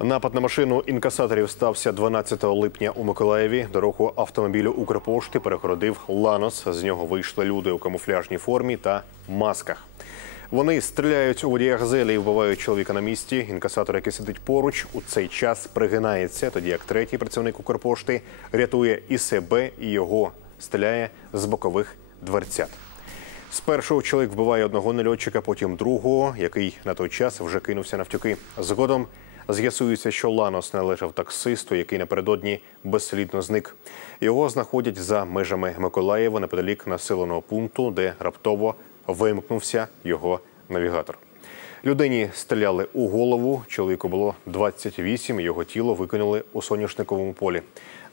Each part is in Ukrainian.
Напад на машину інкасаторів стався 12 липня у Миколаєві. Дорогу автомобілю Укрпошти перегородив Ланос. З нього вийшли люди у камуфляжній формі та масках. Вони стріляють у водія газелі і вбивають чоловіка на місці. Інкасатор, який сидить поруч, у цей час пригинається, тоді як третій працівник Укрпошти рятує і себе, і його стріляє з бокових дверцят. Спершу чоловік вбиває одного нальотчика, потім другого, який на той час вже кинувся навтюки. Згодом з'ясується, що Ланос належав таксисту, який напередодні безслідно зник. Його знаходять за межами Миколаєва неподалік населеного пункту, де раптово вимкнувся його навігатор. Людині стріляли у голову. Чоловіку було 28, Його тіло викинули у соняшниковому полі.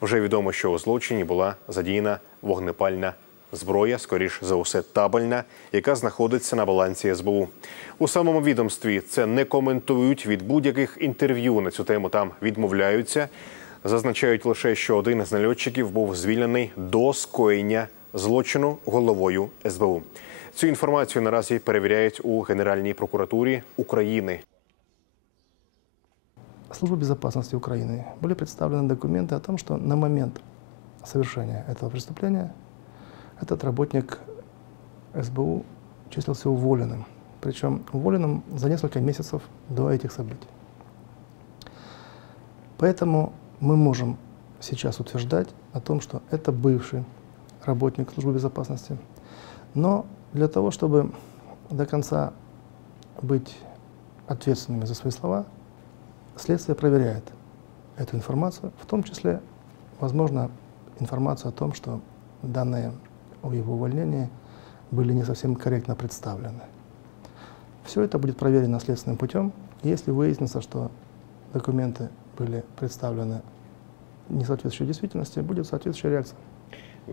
Вже відомо, що у злочині була задіяна вогнепальна зброя, скоріш за усе табельна, яка знаходиться на балансі СБУ. У самому відомстві це не коментують від будь-яких інтерв'ю на цю тему. Там відмовляються. Зазначають лише, що один з нальотчиків був звільнений до скоєння злочину головою СБУ. Цю інформацію наразі перевіряють у Генеральній прокуратурі України. Службе безопасности Украины были представлены документы о том, что на момент совершения этого преступления этот работник СБУ числился уволенным. Причем уволенным за несколько месяцев до этих событий. Поэтому мы можем сейчас утверждать о том, что это бывший работник службы безопасности. Но для того, чтобы до конца быть ответственными за свои слова, следствие проверяет эту информацию, в том числе, возможно, информацию о том, что данные о его увольнении были не совсем корректно представлены. Все это будет проверено следственным путем. Если выяснится, что документы были представлены не соответствующей действительности, будет соответствующая реакция.